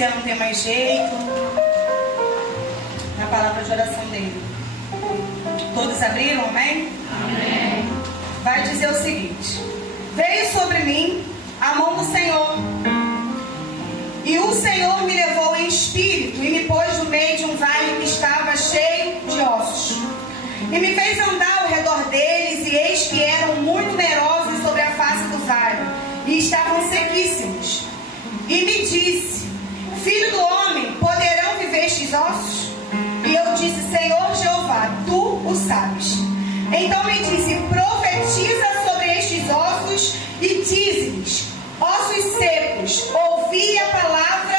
Luciano não tem mais jeito. Na palavra de oração dele. Todos abriram, amém? Amém. Vai dizer o seguinte: veio sobre mim a mão do Senhor, e o Senhor me levou em espírito e me pôs no meio de um vale que estava cheio de ossos, e me fez andar ao redor deles, e eis que eram muito numerosos sobre a face do vale, e estavam sequíssimos. E me disse: filho do homem, poderão viver estes ossos? E eu disse: Senhor Jeová, tu o sabes. Então me disse: profetiza sobre estes ossos e dize-lhes: ossos secos, ouvi a palavra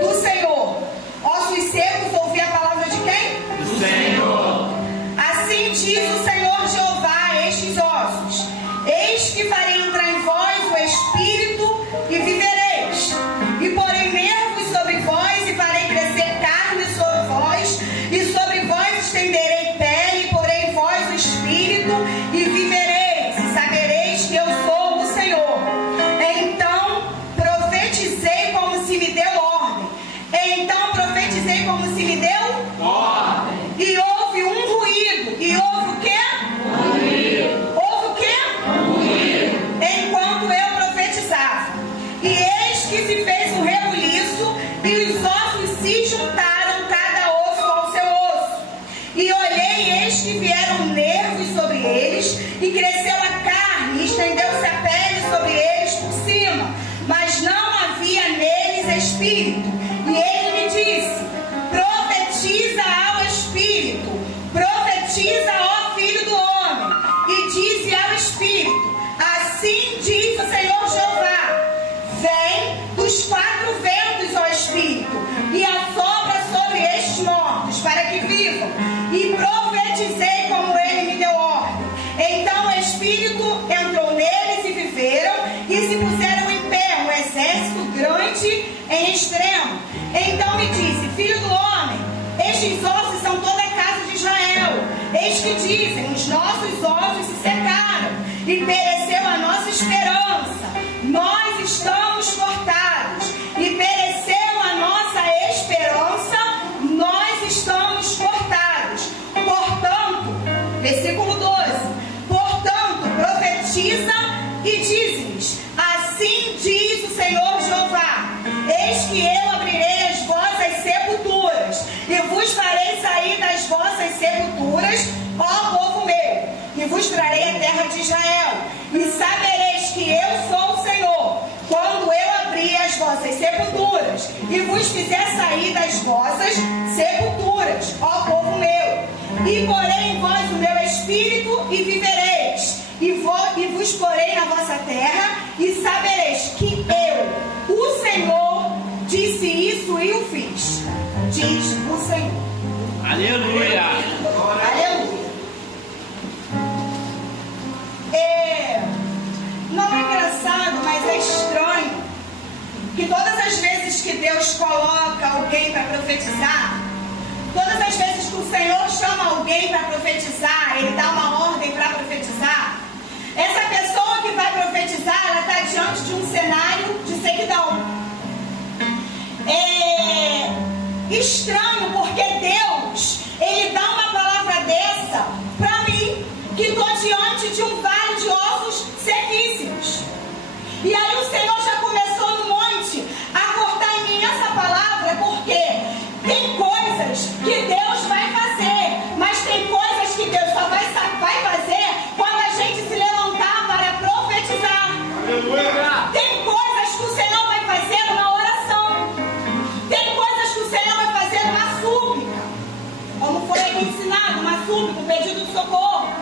do Senhor. Ossos secos, ouvi a palavra de quem? Do Senhor. Assim diz o Senhor Jeová a estes ossos: eis que farei entrar em vós o Espírito e vivereis, e porei nervos sobre vós, e farei crescer carne sobre vós, e sobre vós estenderei pele, e porei em vós o Espírito e vivereis, e sabereis que eu sou o Senhor. Então profetizei como se me deu ordem. Ordem. E houve um ruído. E houve o quê? Ruído. Houve o quê? Ruído. Enquanto eu profetizava. E eis que se fez um rebuliço, e os ossos se juntaram, cada osso ao seu osso. E olhei, e eis que vieram nervos sobre eles, e cresceu a carne, e estendeu-se a pele sobre eles por cima, mas não havia neles espírito. E ele me disse: profetiza ao Espírito, profetiza ao Filho do Homem, e dize ao Espírito: assim diz o Senhor Jeová: vem dos quatro ventos, ó Espírito, e assopra sobre estes mortos, para que vivam. E profetizei como ele me deu ordem. Então o Espírito entrou neles, e viveram, e se puseram em pé, um exército grande em extremo. Então me disse: filho do homem, estes ossos são toda a casa de Israel. Eis que dizem: os nossos ossos se secaram, e pereceu a nossa esperança. Nós estamos cortados, e pereceu a nossa esperança. Nós estamos cortados. Portanto, versículo 12: portanto, profetiza e dize-lhes: assim diz o Senhor Jeová: eis que eu abrirei as vossas sepulturas, e vos farei sair das vossas sepulturas, ó povo meu, e vos trarei a terra de Israel. E sabereis que eu sou o Senhor, quando eu abrir as vossas sepulturas, e vos fizer sair das vossas sepulturas, ó povo meu. E porei em vós o meu espírito, e vivereis, e vos porei na vossa terra, e sabereis que eu, o Senhor, disse isso e o fiz, diz o Senhor. Aleluia. Aleluia. Não é engraçado, mas é estranho que todas as vezes que Deus coloca alguém para profetizar, todas as vezes que o Senhor chama alguém para profetizar, Ele dá uma ordem para profetizar, essa pessoa que vai profetizar, ela está diante de um cenário de sequidão. É estranho porque Deus, Ele dá uma palavra dessa para mim, que estou diante de um vale de ossos sequíssimos. E aí o Senhor já começou no monte a cortar em mim essa palavra, porque tem coisas que Deus vai fazer, mas tem coisas que Deus só vai fazer quando a gente se levantar para profetizar. Aleluia. Tem coisas que o Senhor vai fazer numa oração. Tem coisas que o Senhor vai fazer numa súplica, como foi aqui ensinado, uma súplica, um pedido de socorro.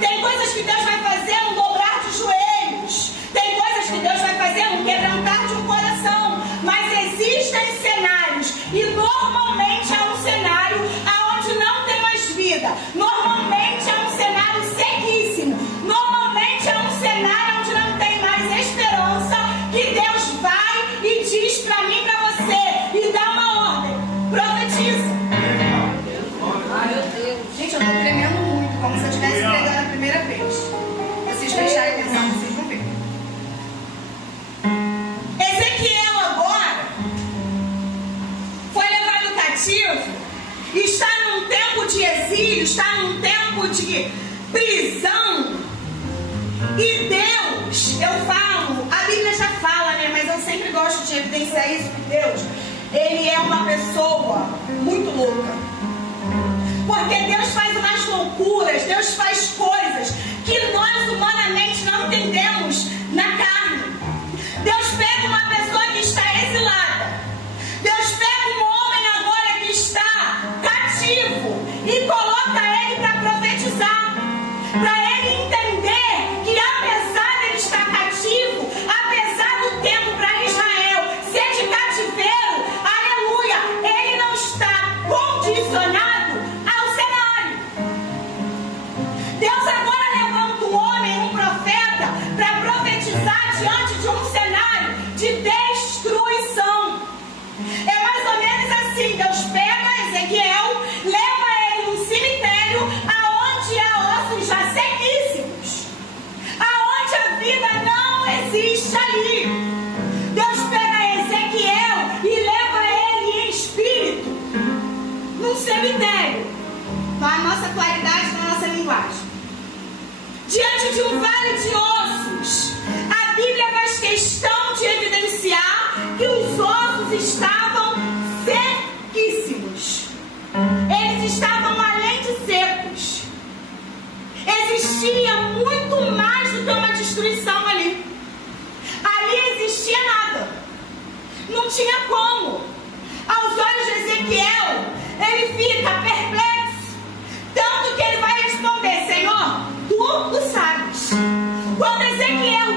Tem coisas que Deus vai fazer no dobrar de joelhos. Tem coisas que Deus vai fazer no quebrantar de um coração. Mas existem cenários, e normalmente é um cenário onde não tem mais vida. Normalmente é um cenário sequíssimo. Normalmente é um cenário onde não tem mais esperança, que Deus vai e diz para mim, para você, e dá uma ordem: profetiza. Gente, eu estou tremendo muito, como se eu estivesse pregando a primeira vez. Vocês deixarem pensar, vocês vão ver. Ezequiel agora, cativo, está num tempo de exílio, está num tempo de prisão. E Deus, eu falo, a Bíblia já fala, né? Mas eu sempre gosto de evidenciar isso, que Deus, Ele é uma pessoa muito louca. Porque Deus faz umas loucuras, Deus faz coisas que nós humanamente não entendemos na carne. Deus pega uma pessoa que está exilada, Deus pega um homem agora que está cativo e coloca ele para profetizar, para ele entender que apesar de ele estar cativo, apesar do tempo para Israel ser de cativeiro, aleluia, ele não está condicionado ao cenário. Deus agora levanta um homem, um profeta, para profetizar diante de um cenário de destruição. É mais ou menos assim: Deus pega Ezequiel, leva ele num cemitério aonde há ossos já sequíssimos, aonde a vida não existe ali. Deus pega Ezequiel e leva ele em espírito num cemitério, na nossa atualidade, na nossa linguagem, diante de um vale de ossos. A Bíblia faz questão de evidenciar que os ossos estavam sequíssimos. Eles estavam além de secos. Existia muito mais do que uma destruição ali. Ali existia nada. Não tinha como. Aos olhos de Ezequiel, ele fica perplexo. Tanto que ele vai responder: Senhor, tu sabes. Quando Ezequiel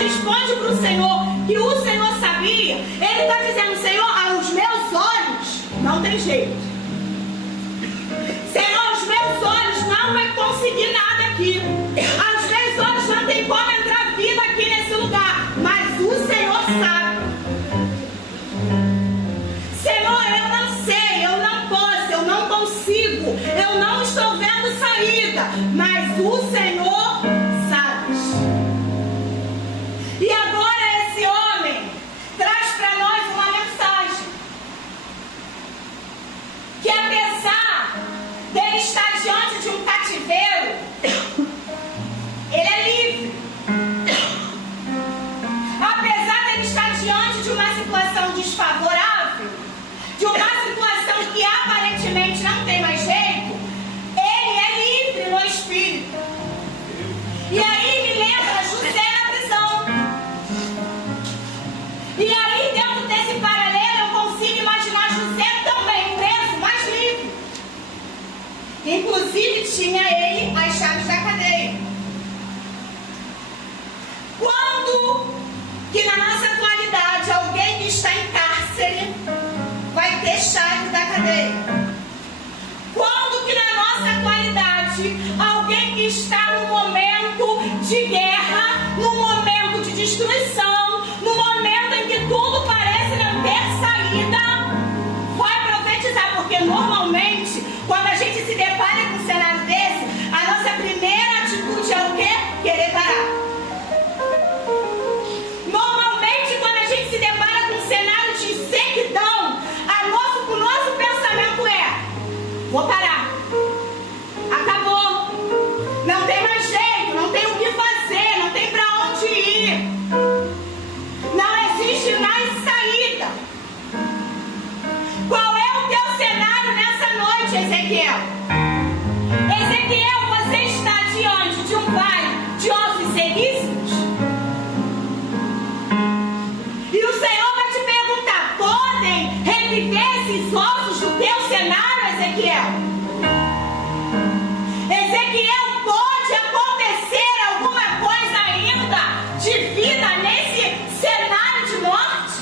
responde para o Senhor que o Senhor sabia, ele está dizendo: Senhor, aos meus olhos não tem jeito. Senhor, aos meus olhos não vai conseguir nada aqui. Aos meus olhos não tem como entrar vida aqui nesse lugar. Mas o Senhor sabe. Senhor, eu não sei, eu não posso, eu não consigo, eu não estou vendo saída. Mas o Senhor sabe. E agora esse homem traz para nós uma mensagem. Que apesar dele estar diante de um cativeiro, ele é livre. Apesar dele estar diante de uma situação desfavorável, de uma situação que aparentemente não tem mais jeito, ele é livre no espírito. E aí me lembra José na prisão. E aí, dentro desse paralelo, eu consigo imaginar José também preso, mas livre. Inclusive, tinha ele as chaves da cadeia. Quando que na nossa atualidade alguém que está em cárcere vai ter chave da cadeia? Quando que na nossa atualidade alguém que está num momento de guerra, num momento de destruição, no momento em que tudo parece não ter saída, vai profetizar? Porque normalmente, quando a gente se depara com um cenário desse, a nossa primeira atitude é o quê? Querer parar. Normalmente, quando a gente se depara com um cenário de sequidão, o nosso pensamento é: vou parar. Acabou. Não tem mais jeito, não tem o que fazer, não tem para onde ir. Não existe mais saída. Qual é o teu cenário nessa noite, Ezequiel? Ezequiel, você está diante de um vale de ossos sequíssimos? E o Senhor vai te perguntar: podem reviver esses ossos do teu cenário, Ezequiel? Ezequiel, pode acontecer alguma coisa ainda de vida nesse cenário de morte?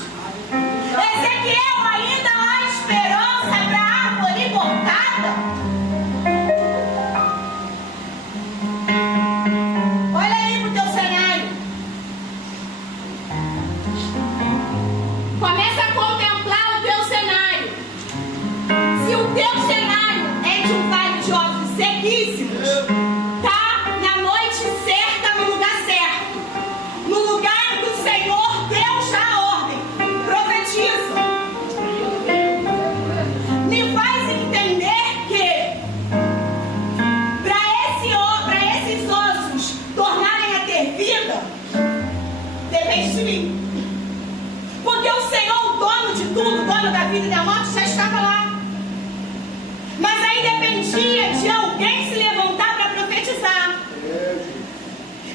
Ezequiel, ainda há esperança para a árvore cortada? Olha aí para o teu cenário. Começa a contemplar o teu cenário. Se o teu cenário é de um vale de ossos sequíssimos, tá na noite certa, no lugar certo, no lugar que o Senhor deu já a ordem. Profetiza. Me morte já estava lá. Mas aí dependia de alguém se levantar para profetizar.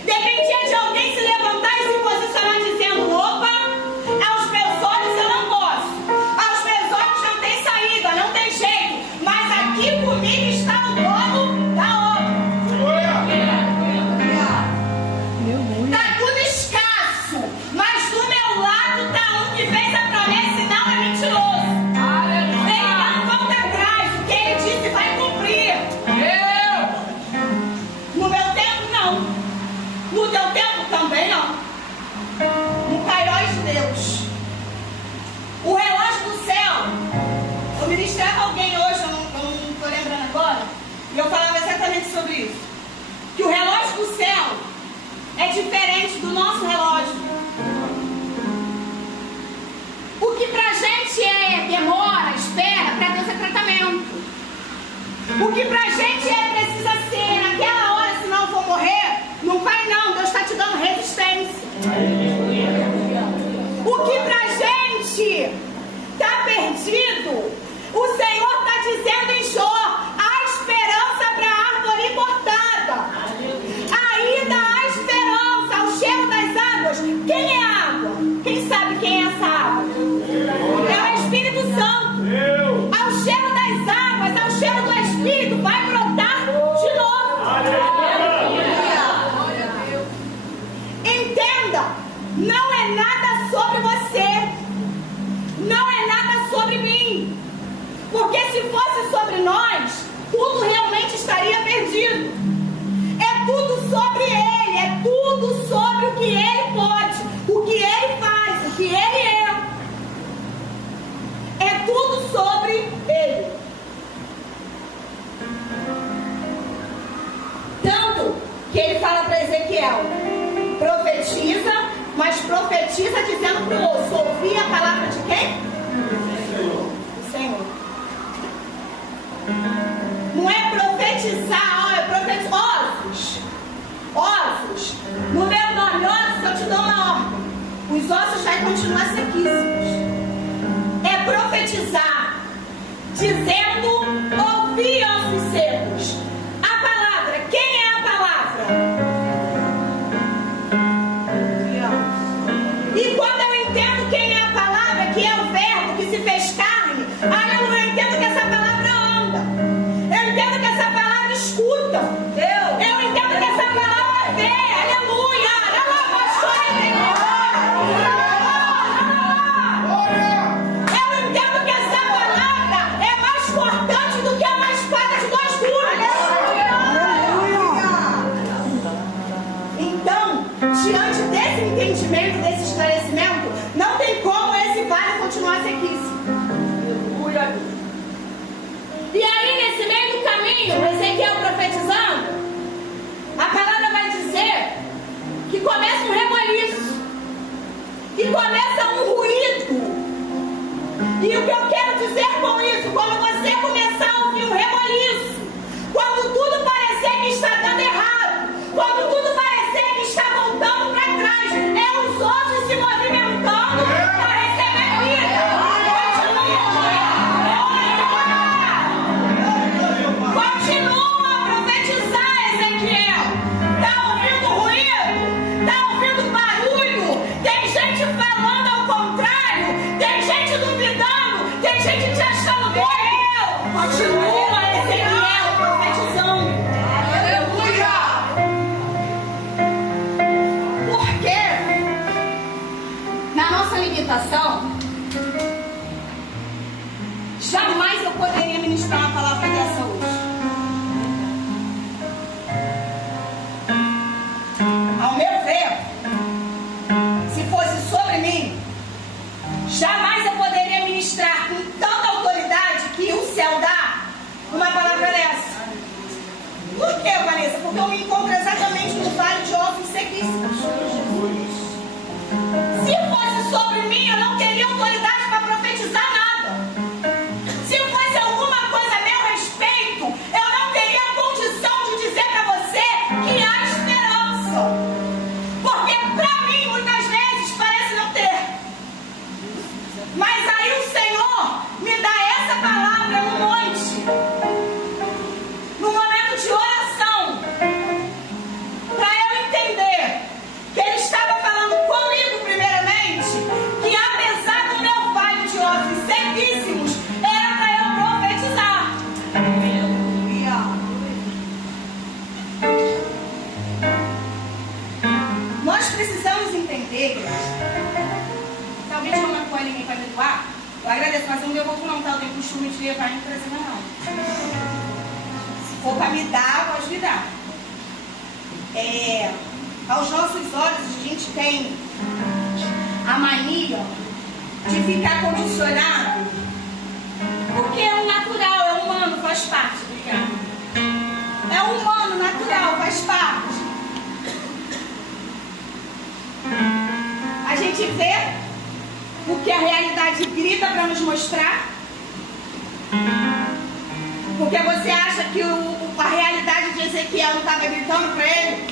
Dependia de alguém se levantar e se posicionar dizendo: opa, aos meus olhos eu não posso, aos meus olhos não tem saída, não tem jeito, mas aqui comigo está o dono da obra. Está tudo escasso, mas do meu lado está um que fez a promessa e não é mentiroso. Ele não volta atrás, o que ele disse vai cumprir. No meu tempo não, no teu tempo também não. No Kairos de Deus, o relógio do céu. Eu ministrava alguém hoje, eu não estou lembrando agora, e eu falava exatamente sobre isso, que o relógio do céu é diferente do nosso relógio. O que pra gente é demora, espera, pra Deus é tratamento. O que pra gente precisa ser naquela hora, se não for morrer, não vai não, Deus está te dando resistência. O que pra gente tá perdido, o Senhor está dizendo em Jó: há esperança para a árvore cortada. Ainda há esperança, ao cheiro das águas. Quem é a água? Quem sabe quem é essa água? É o Espírito Santo. Ao cheiro das águas, ao cheiro do Espírito, vai brotar de novo. Entenda, não é nada sobre você, não é nada sobre mim, porque se fosse sobre nós, tudo realmente estaria perdido. É tudo sobre Ele, é tudo sobre o que Ele pode, o que Ele faz, o que Ele é. É tudo sobre Ele. Tanto que Ele fala para Ezequiel: profetiza, mas profetiza dizendo para o osso. Ouvir a palavra de quem? Do Senhor. Não é profetizar, ó, é profetizar. Ossos. No meu nome, ossos, eu te dou uma ordem. Os ossos vai continuar sequíssimos. É profetizar, dizendo: ouvi, ossos secos. A palavra, quem é a palavra? E quando eu entendo quem é a palavra, que é o verbo que se fez carne, aleluia, eu entendo que essa palavra anda. Eu entendo que essa palavra escuta. Eu entendo que essa palavra vê. Aleluia. Eu entendo que essa palavra é mais cortante do que uma espada de dois gumes. Então, diante desse entendimento, desse esclarecimento, não tem como esse vale continuar sequíssimo. E aí, nesse meio do caminho, Ezequiel profetizando, a palavra vai dizer que começa um reboliço, que começa um ruído. E o que eu quero dizer com isso? Quando você começar a ouvir um reboliço, quando tudo parecer que está dando errado, quando tudo parecer que está voltando para trás, é os ossos se movimentando para receber vida. Continua a profetizar, Ezequiel. Está ouvindo ruído? Está ouvindo barulho? Tem gente falando ao contrário, tem gente duvidando, tem gente te achando doido. Continua, Ezequiel, profetizando. Aleluia! Porque na nossa limitação, jamais eu poderia ministrar uma palavra dessa hoje. Ao meu ver, se fosse sobre mim, jamais eu poderia ministrar com tanta autoridade que o céu dá uma palavra dessa. Por quê, Vanessa? Porque eu me encontro exatamente no vale de ossos sequíssimos. Se fosse sobre mim, eu não teria autoridade para profetizar nada. Se fosse alguma coisa a meu respeito, eu não teria condição de dizer para você que há esperança. Porque para mim, muitas vezes, parece não ter. Mas aí o Senhor me dá te levar e me trazer na mão. Se for para me dar, pode me dar. Aos nossos olhos, a gente tem a mania de ficar condicionado, porque é o natural, é humano, faz parte, obrigado. É humano, natural, faz parte. A gente vê o que a realidade grita para nos mostrar, porque você acha que a realidade de Ezequiel não estava gritando para ele?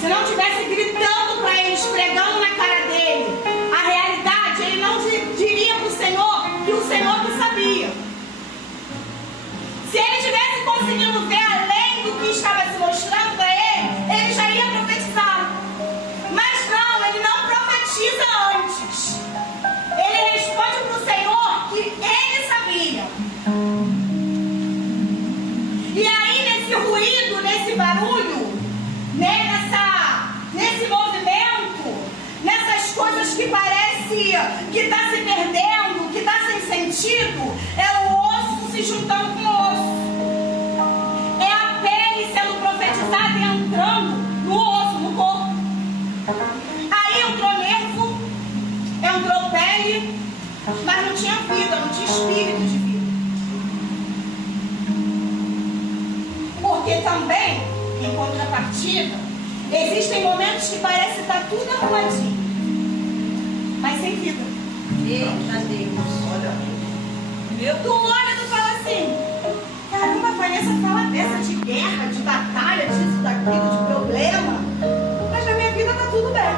Se não tivesse gritando para ele, esfregando na cara dele a realidade, ele não diria para o Senhor que o Senhor que sabia. Se ele tivesse conseguido ver além do que estava se mostrando para ele, ele já ia profetizar. Mas não, ele não profetiza antes. Ele responde para o Senhor que ele sabia. E aí, nesse ruído, nesse barulho, né, nesse movimento, nessas coisas que parece que está se perdendo, que está sem sentido, é o osso se juntando com o osso. É a pele sendo profetizada e entrando no osso, no corpo. Aí entrou nervo, entrou pele, mas não tinha vida, não tinha espírito de vida. Porque também, em contrapartida, existem momentos que parece estar tudo arrumadinho, mas sem vida. Eita Deus. Tu olha e tu fala assim: caramba, Vanessa fala dessa de guerra, de batalha, disso, daquilo, de problema, mas na minha vida tá tudo bem.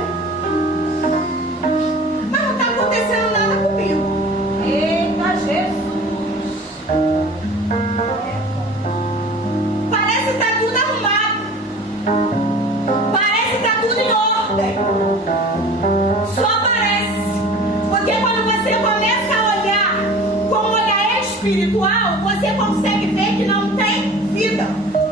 Mas não tá acontecendo nada comigo. Eita Jesus. Parece que tá tudo arrumado. Parece que tá tudo em ordem. Só parece. Porque quando você começa a olhar com um olhar espiritual, você consegue ver que não tem vida.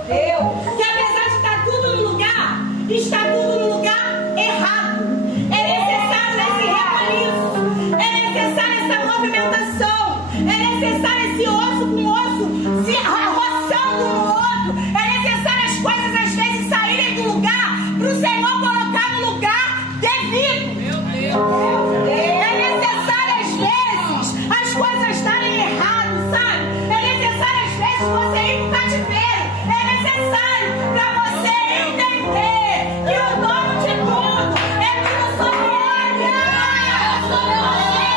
Deus. Que apesar de estar tudo no lugar, está tudo no lugar errado. É necessário esse rebuliço. É necessário essa movimentação. É necessário esse osso com osso se roçando um no outro. É necessário as coisas às vezes saírem do lugar para o Senhor colocar no lugar devido. Meu Deus. É necessário às vezes as coisas estarem erradas, sabe? É necessário às vezes você ir para o cativeiro. É necessário para você entender que o dono de tudo é tudo sobre ele. Sobre você.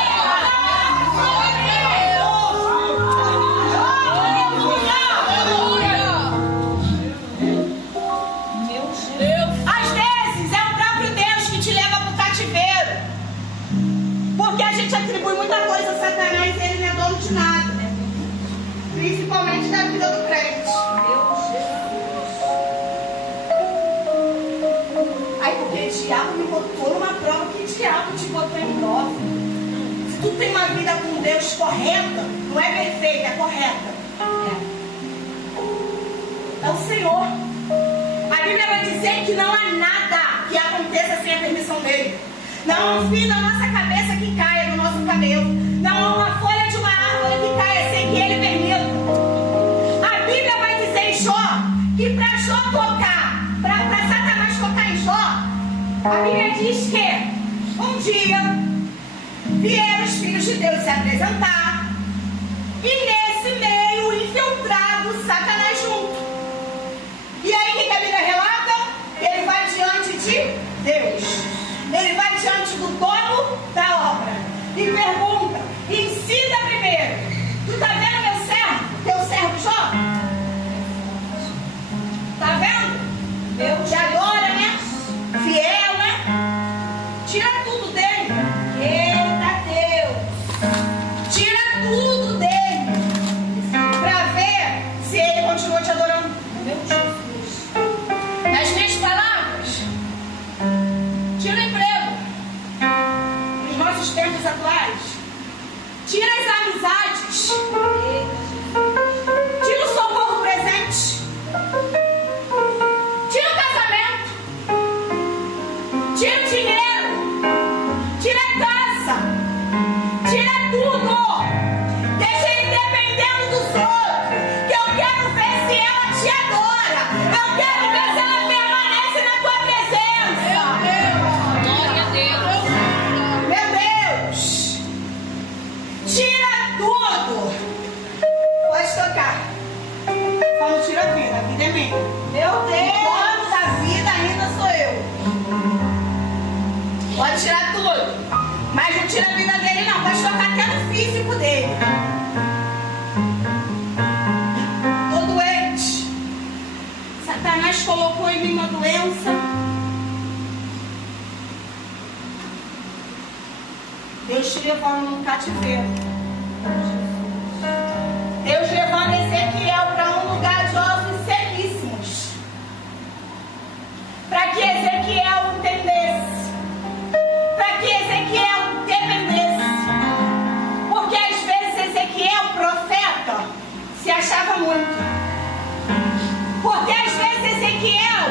Às vezes é o próprio Deus que te leva para o cativeiro. Porque a gente atribui muita coisa a Satanás e ele não é dono de nada. Principalmente da vida do crente. Aí porque o diabo me botou numa prova. Que diabo te botou em prova? Se tu tem uma vida com Deus correta, não é perfeita, é correta. É o Senhor. A Bíblia vai dizer que não há nada que aconteça sem a permissão dele. Não há um fio da nossa cabeça que caia no nosso cabelo. Não há uma folha de uma árvore que caia sem que ele permita. A Bíblia vai dizer em Jó que para Jó tocar, para Satanás tocar em Jó, a Bíblia diz que um dia vieram os filhos de Deus se apresentar e nesse meio infiltrado Satanás junto. E aí o que a Bíblia relata? Ele vai diante de Deus. Ele vai diante do dono da obra e pergunta, ensina primeiro. Tu tá vendo meu servo? Teu servo Jó? Tá vendo? Meu Te adora, né? Fiel, né? Tira tudo dele. Eita Deus. Tira tudo dele. tira a vida dele, não. Pode tocar até no físico dele. Tô doente. Satanás colocou em mim uma doença. Deus te levando no cativeiro. Deus levando Ezequiel para um lugar de ossos sequíssimos. Para que Ezequiel entendesse. Para que Ezequiel dependesse. Porque às vezes Ezequiel, profeta, se achava muito. Porque às vezes Ezequiel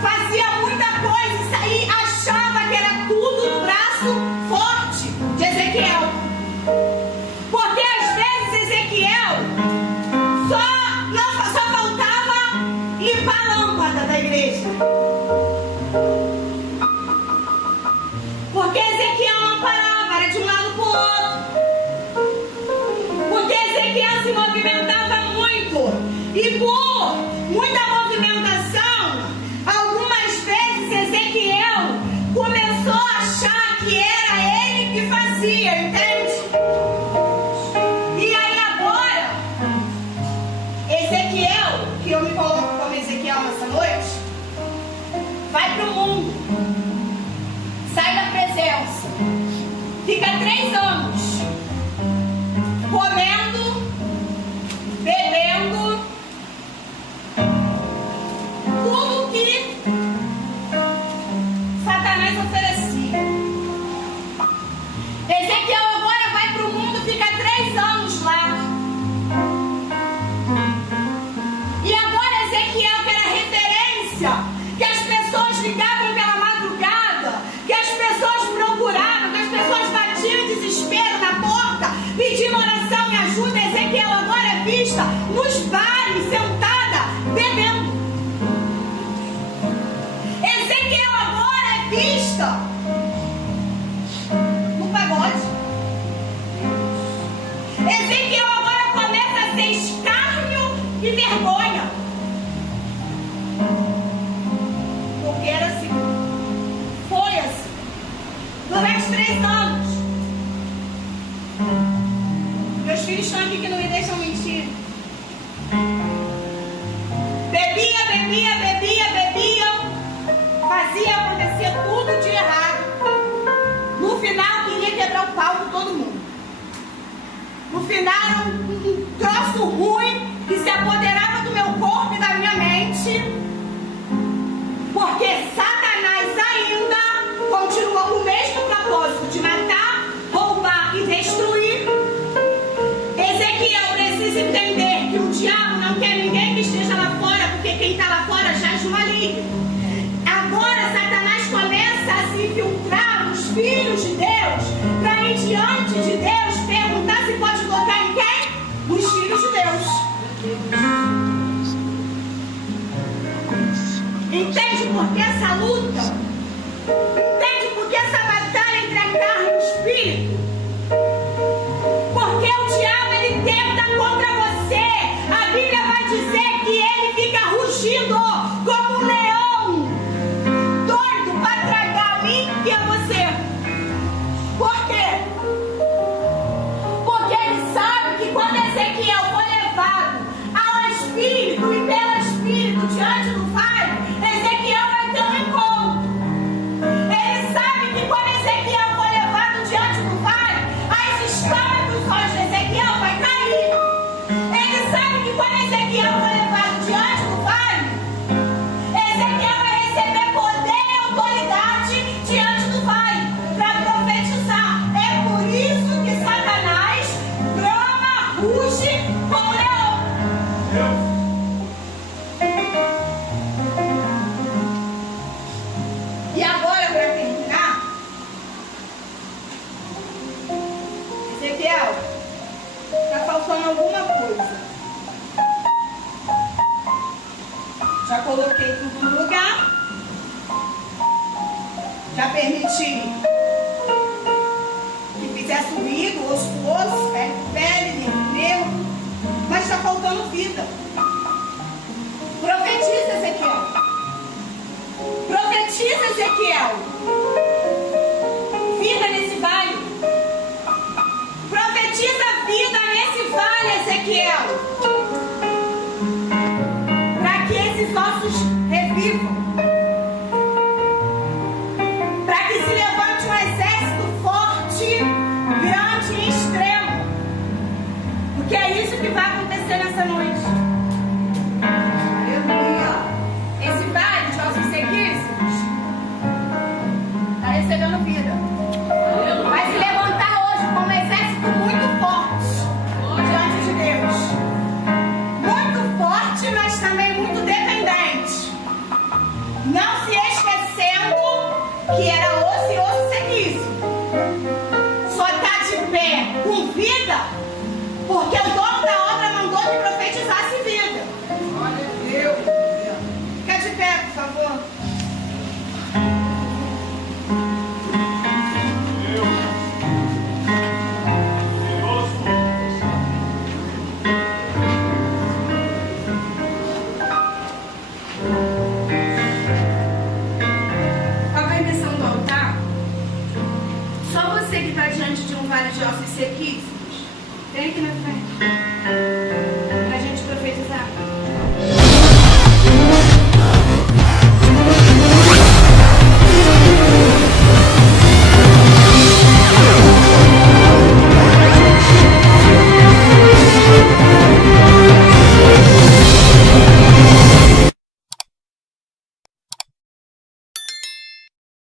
fazia muita coisa e achava que era tudo no braço forte de Ezequiel. Porque às vezes Ezequiel só faltava limpar a lâmpada da igreja. Porque Ezequiel não parava, era de um lado para o outro. Porque Ezequiel se movimentava muito. E por muita movimentação, algumas vezes Ezequiel começou a achar que era ele que fazia, entende? E aí agora, Ezequiel, que eu me coloco como Ezequiel nessa noite, vai para o mundo, sai da presença, fica 3 anos comendo, bebendo, tudo que Satanás oferecia. Ezequiel agora vai para o mundo, fica 3 anos lá. E agora Ezequiel, que era referência, que as pessoas ligavam pela madrugada, que as pessoas procuravam, que as pessoas batiam em desespero na porta, pedindo oração e ajuda. Ezequiel agora é vista nos bares, sentada, bebendo. Ezequiel agora é vista no pagode. Ezequiel agora começa a ser escárnio e vergonha. Porque era assim. Foi assim. Durante 3 anos. Meus filhos estão aqui que não me deixam mentir. Bebia, bebia, bebia, bebia. Fazia acontecer tudo de errado. No final queria quebrar o pau com todo mundo. No final era um troço ruim que se apoderava do meu corpo e da minha mente. Porque Satanás ainda continua com o mesmo propósito de matar, roubar e destruir. Ezequiel precisa entender que o diabo não quer ninguém que esteja lá fora, porque quem está lá fora jaz no maligno. Agora Satanás começa a se infiltrar nos filhos de Deus, para ir diante de Deus perguntar se pode tocar em quem? Nos filhos de Deus. Entende por que essa luta? Entende por que essa batalha entre a carne e o espírito? Porque o diabo ele tenta contra você. A Bíblia vai dizer que ele fica rugindo como um leão, doido para tragar a mim e a você. Por quê? Porque ele sabe que quando Ezequiel foi levado ao Espírito e pelo Espírito diante do Pai, Ezequiel vai ter um encontro. Ele sabe que quando Ezequiel foi levado diante do Pai, as escamas dos olhos de Ezequiel vai cair. Ele sabe que quando Ezequiel foi levado diante do Pai, Ezequiel vai receber poder e autoridade diante do Pai para profetizar. É por isso que Satanás brama, ruge como leão. E agora, para terminar, Ezequiel, está faltando alguma coisa. Já coloquei tudo no lugar. Já permiti que fizesse ruído, osso por osso, pele por pele, nervo. Mas está faltando vida. Profetiza, Ezequiel. Profetiza, Ezequiel. Vida nesse vale. Ezequiel, para que esses ossos revivam, para que se levante um exército forte, grande e extremo, porque é isso que vai acontecer nessa noite.